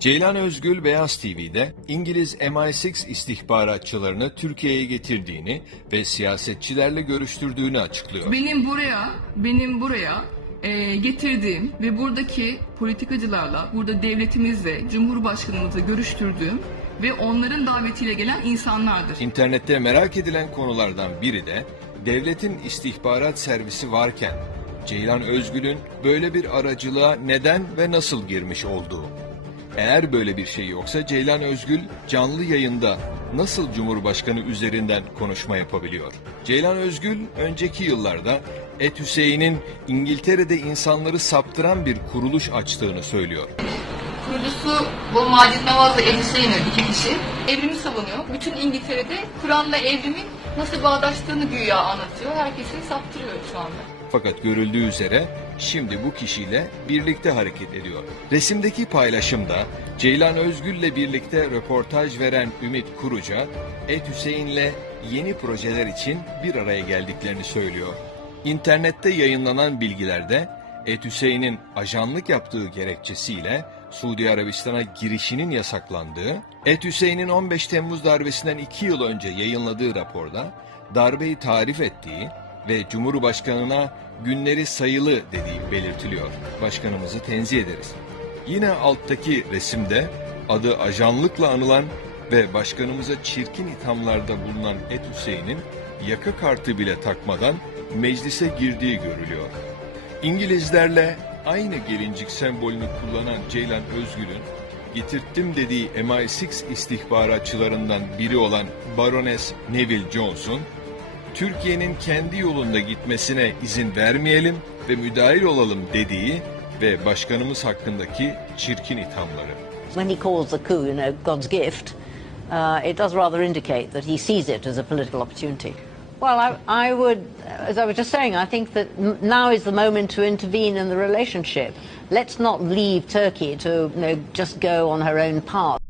Ceylan Özgül Beyaz TV'de İngiliz MI6 istihbaratçılarını Türkiye'ye getirdiğini ve siyasetçilerle görüştürdüğünü açıklıyor. Benim buraya, benim buraya e, getirdiğim ve buradaki politikacılarla, burada devletimizle, Cumhurbaşkanımızla görüştürdüğüm ve onların davetiyle gelen insanlardır. İnternette merak edilen konulardan biri de devletin istihbarat servisi varken Ceylan Özgül'ün böyle bir aracılığa neden ve nasıl girmiş olduğu. Eğer böyle bir şey yoksa Ceylan Özgül canlı yayında nasıl Cumhurbaşkanı üzerinden konuşma yapabiliyor? Ceylan Özgül önceki yıllarda Et Hüseyin'in İngiltere'de insanları saptıran bir kuruluş açtığını söylüyor. Kurucusu bu Macit Navaz'la Ebu Hüseyin'in iki kişi. Evrimi savunuyor. Bütün İngiltere'de Kur'an'la evrimin nasıl bağdaştığını güya anlatıyor. Herkesi saptırıyor şu anda. Fakat görüldüğü üzere şimdi bu kişiyle birlikte hareket ediyor. Resimdeki paylaşımda Ceylan Özgül'le birlikte röportaj veren Ümit Kuruca, Et Hüseyin'le yeni projeler için bir araya geldiklerini söylüyor. İnternette yayınlanan bilgilerde Et Hüseyin'in ajanlık yaptığı gerekçesiyle Suudi Arabistan'a girişinin yasaklandığı, Et Hüseyin'in 15 Temmuz darbesinden 2 yıl önce yayınladığı raporda darbeyi tarif ettiği ve Cumhurbaşkanına günleri sayılı dediği belirtiliyor. Başkanımızı tenzih ederiz. Yine alttaki resimde adı ajanlıkla anılan ve başkanımıza çirkin ithamlarda bulunan Et Hüseyin'in yaka kartı bile takmadan meclise girdiği görülüyor. İngilizlerle aynı gelincik sembolünü kullanan Ceylan Özgül'ün getirttim dediği MI6 istihbaratçılarından biri olan Baroness Neville Jones'un Türkiye'nin kendi yolunda gitmesine izin vermeyelim ve müdahil olalım dediği ve başkanımız hakkındaki çirkin ithamları. When he calls the coup, you know, God's gift, uh, it does rather indicate that he sees it as a political opportunity. Well, I, I would, as I was just saying, I think that now is the moment to intervene in the relationship. Let's not leave Turkey to, you know, just go on her own path.